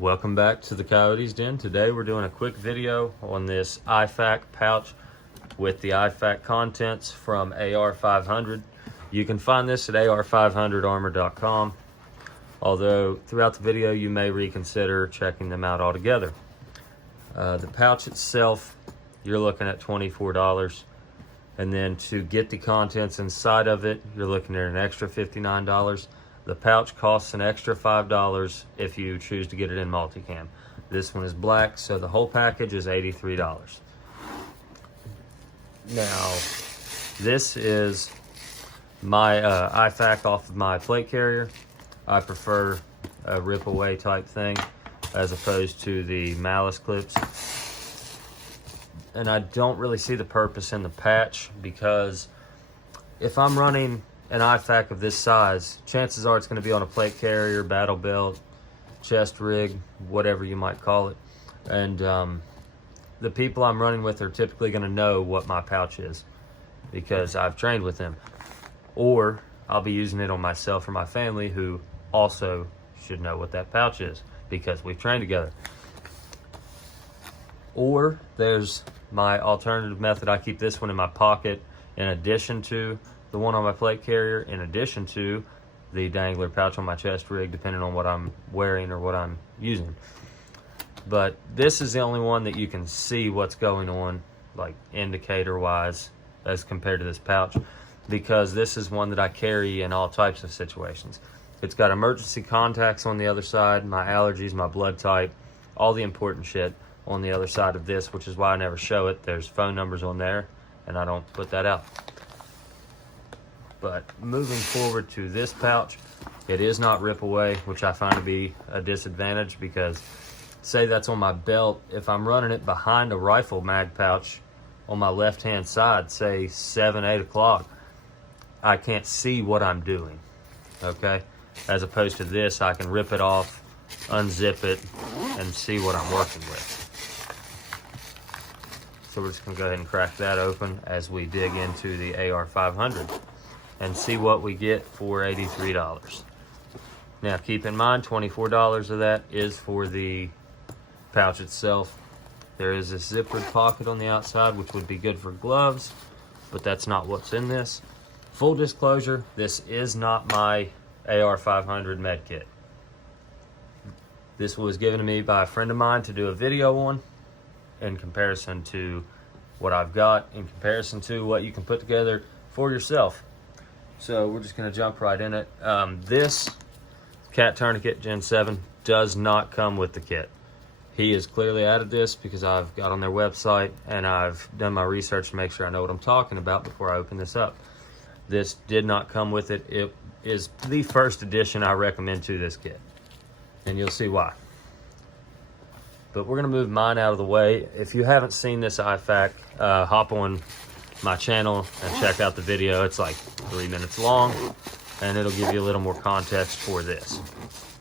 Welcome back to the Coyote's Den. Today we're doing a quick video on this IFAK pouch with the IFAK contents from AR500. You can find this at AR500armor.com, although throughout the video you may reconsider checking them out altogether. The pouch itself, you're looking at $24, and then to get the contents inside of it, you're looking at an extra $59. The pouch costs an extra $5 if you choose to get it in multicam. This one is black, so the whole package is $83. Now, this is my IFAK off of my plate carrier. I prefer a rip away type thing as opposed to the malice clips. And I don't really see the purpose in the patch, because if I'm running an IFAK of this size, chances are it's going to be on a plate carrier, battle belt, chest rig, whatever you might call it. And the people I'm running with are typically going to know what my pouch is because I've trained with them. Or I'll be using it on myself or my family, who also should know what that pouch is because we've trained together. Or there's my alternative method. I keep this one in my pocket in addition to the one on my plate carrier, in addition to the dangler pouch on my chest rig, depending on what I'm wearing or what I'm using. But this is the only one that you can see what's going on, like indicator wise, as compared to this pouch, because this is one that I carry in all types of situations. It's got emergency contacts on the other side, my allergies, my blood type, all the important shit on the other side of this, which is why I never show it. There's phone numbers on there and I don't put that out. But moving forward to this pouch, it is not rip away, which I find to be a disadvantage, because say that's on my belt, if I'm running it behind a rifle mag pouch on my left hand side, say 7-8 o'clock, I can't see what I'm doing, okay? As opposed to this, I can rip it off, unzip it, and see what I'm working with. So we're just gonna go ahead and crack that open as we dig into the AR500 and see what we get for $83. Now keep in mind, $24 of that is for the pouch itself. There is a zippered pocket on the outside, which would be good for gloves, but that's not what's in this. Full disclosure, this is not my AR500 med kit. This was given to me by a friend of mine to do a video on, in comparison to what I've got, in comparison to what you can put together for yourself. So we're just going to jump right in it. This cat tourniquet Gen 7 does not come with the kit. He has clearly added this because I've got on their website and I've done my research to make sure I know what I'm talking about before I open this up. This did not come with it. It is the first addition I recommend to this kit, and you'll see why. But we're going to move mine out of the way. If you haven't seen this IFAK, hop on my channel and check out the video. It's like 3 minutes long, and it'll give you a little more context for this.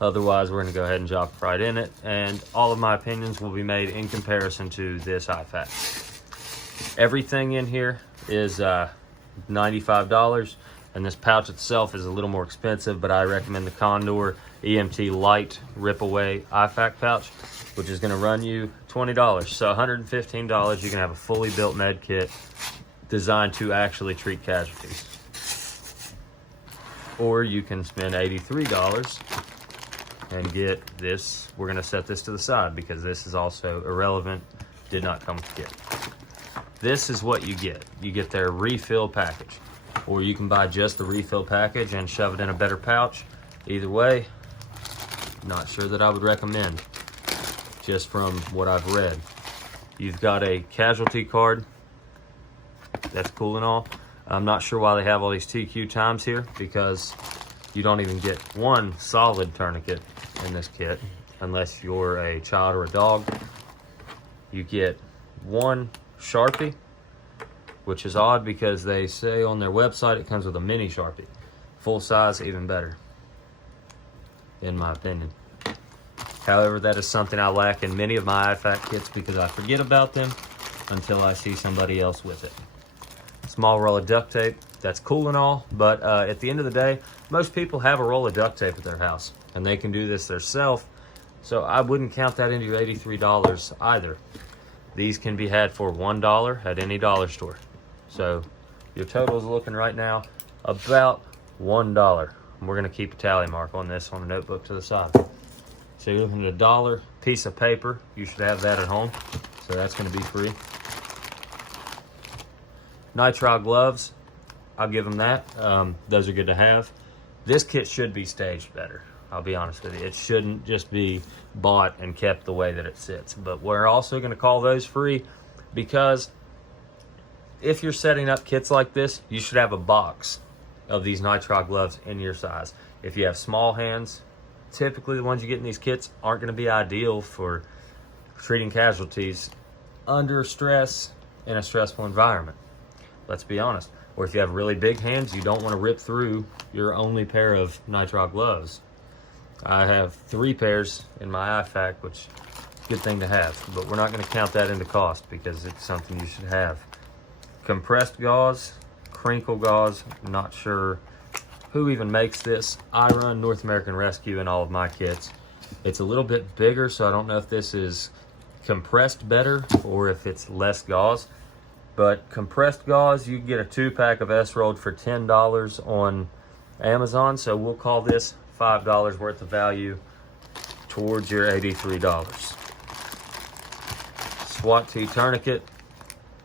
Otherwise, we're going to go ahead and jump right in it, and all of my opinions will be made in comparison to this IFAK. Everything in here is $95, and this pouch itself is a little more expensive, but I recommend the Condor EMT Light Rip Away IFAK pouch, which is going to run you $20. So $115, you can have a fully built med kit designed to actually treat casualties. Or you can spend $83 and get this. We're going to set this to the side because this is also irrelevant, did not come with the kit. This is what you get. You get their refill package, or you can buy just the refill package and shove it in a better pouch. Either way, not sure that I would recommend, just from what I've read. You've got a casualty card. That's cool and all. I'm not sure why they have all these TQ times here, because you don't even get one solid tourniquet in this kit unless you're a child or a dog. You get one Sharpie, which is odd because they say on their website it comes with a mini Sharpie. Full size, even better, in my opinion. However, that is something I lack in many of my IFAK kits because I forget about them until I see somebody else with it. Small roll of duct tape, that's cool and all, but at the end of the day, most people have a roll of duct tape at their house, and they can do this themselves So I wouldn't count that into your $83 either. These can be had for $1 at any dollar store. So your total is looking right now about $1. And we're gonna keep a tally mark on this on a notebook to the side. So you're looking at $1 piece of paper. You should have that at home. So that's gonna be free. Nitrile gloves, I'll give them that. Those are good to have. This kit should be staged better. I'll be honest with you. It shouldn't just be bought and kept the way that it sits. But we're also going to call those free because if you're setting up kits like this, you should have a box of these nitrile gloves in your size. If you have small hands, typically the ones you get in these kits aren't going to be ideal for treating casualties under stress in a stressful environment. Let's be honest. Or if you have really big hands, you don't want to rip through your only pair of nitrile gloves. I have 3 pairs in my IFAK, which is a good thing to have, but we're not going to count that into cost because it's something you should have. Compressed gauze, crinkle gauze, I'm not sure who even makes this. I run North American Rescue in all of my kits. It's a little bit bigger, so I don't know if this is compressed better or if it's less gauze. But compressed gauze, you can get a 2-pack of S-Rolled for $10 on Amazon, so we'll call this $5 worth of value towards your $83. SWAT T tourniquet,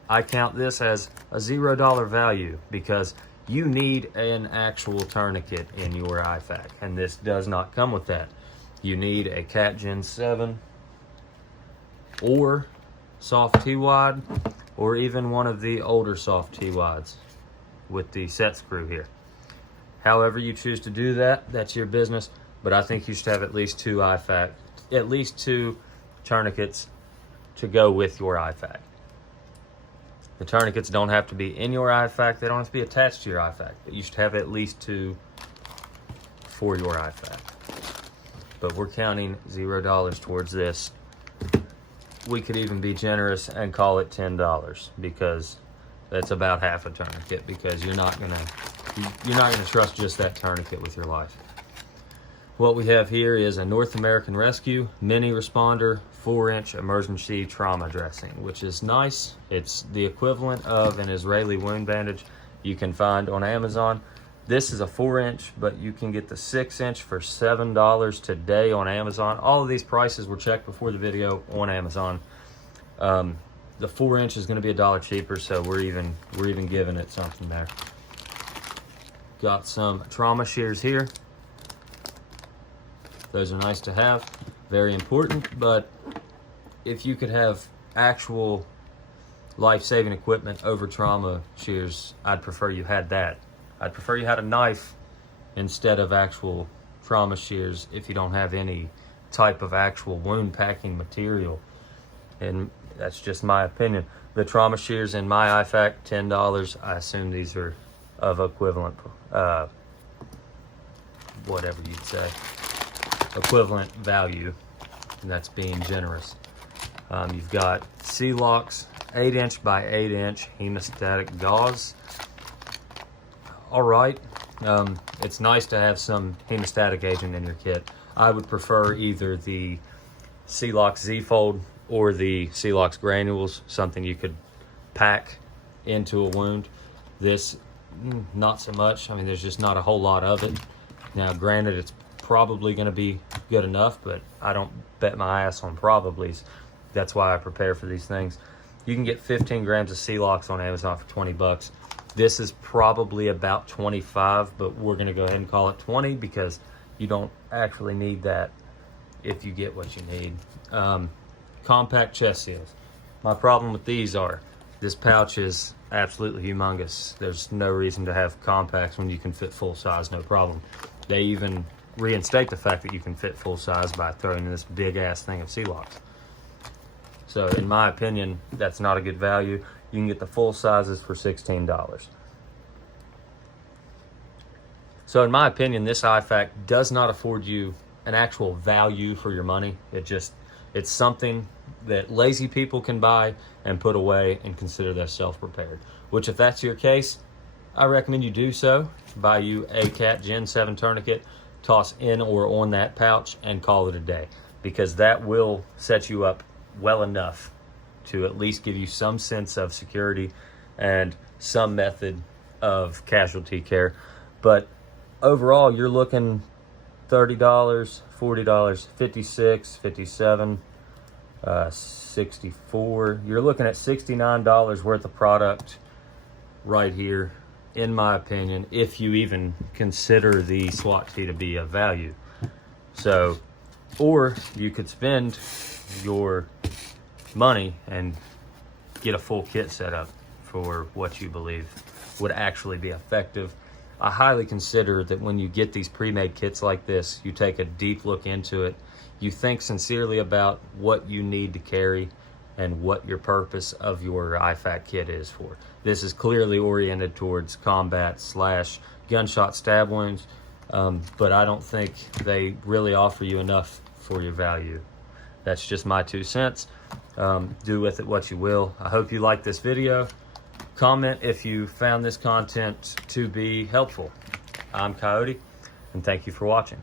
I count this as a $0 value because you need an actual tourniquet in your IFAK, and this does not come with that. You need a Cat Gen 7 or soft T-wide, or even one of the older soft T-wides with the set screw here. However you choose to do that, that's your business, but I think you should have at least 2 IFAK, at least 2 tourniquets to go with your IFAK. The tourniquets don't have to be in your IFAK, they don't have to be attached to your IFAK, but you should have at least 2 for your IFAK. But we're counting $0 towards this. We could even be generous and call it $10 because that's about half a tourniquet, because you're not gonna trust just that tourniquet with your life. What we have here is a North American Rescue Mini Responder 4-inch emergency trauma dressing, which is nice. It's the equivalent of an Israeli wound bandage you can find on Amazon. This is a 4-inch, but you can get the 6-inch for $7 today on Amazon. All of these prices were checked before the video on Amazon. The 4-inch is going to be $1 cheaper, so we're even giving it something there. Got some trauma shears here. Those are nice to have, very important, but if you could have actual life-saving equipment over trauma shears, I'd prefer you had that. I'd prefer you had a knife instead of actual trauma shears if you don't have any type of actual wound packing material. And that's just my opinion. The trauma shears in my IFAK, $10. I assume these are of equivalent, whatever you'd say, equivalent value, and that's being generous. You've got C-Locks 8-inch by 8-inch hemostatic gauze. All right, it's nice to have some hemostatic agent in your kit. I would prefer either the C-Locks Z-Fold or the C-Locks granules, something you could pack into a wound. This, not so much. I mean, there's just not a whole lot of it. Now, granted, it's probably going to be good enough, but I don't bet my ass on probablys. That's why I prepare for these things. You can get 15 grams of C-Locks on Amazon for 20 bucks. This is probably about 25, but we're going to go ahead and call it 20 because you don't actually need that if you get what you need. Compact chest seals. My problem with these are this pouch is absolutely humongous. There's no reason to have compacts when you can fit full size, no problem. They even reinstate the fact that you can fit full size by throwing in this big ass thing of C-Locks. So in my opinion, that's not a good value. You can get the full sizes for $16. So in my opinion, this IFAK does not afford you an actual value for your money. It's something that lazy people can buy and put away and consider themselves prepared. Which, if that's your case, I recommend you do so. Buy you a Cat Gen 7 tourniquet, toss in or on that pouch, and call it a day. because that will set you up well enough to at least give you some sense of security and some method of casualty care. But overall, you're looking $30, $40, $56, $57, $64. You're looking at $69 worth of product right here, in my opinion, if you even consider the SWAT tee to be of value. So, or you could spend your money and get a full kit set up for what you believe would actually be effective. I highly consider that when you get these pre-made kits like this, you take a deep look into it. You think sincerely about what you need to carry and what your purpose of your IFAK kit is for. This is clearly oriented towards combat / gunshot stab wounds, but I don't think they really offer you enough for your value. That's just my 2 cents. Do with it what you will. I hope you liked this video. Comment if you found this content to be helpful. I'm Coyote, and thank you for watching.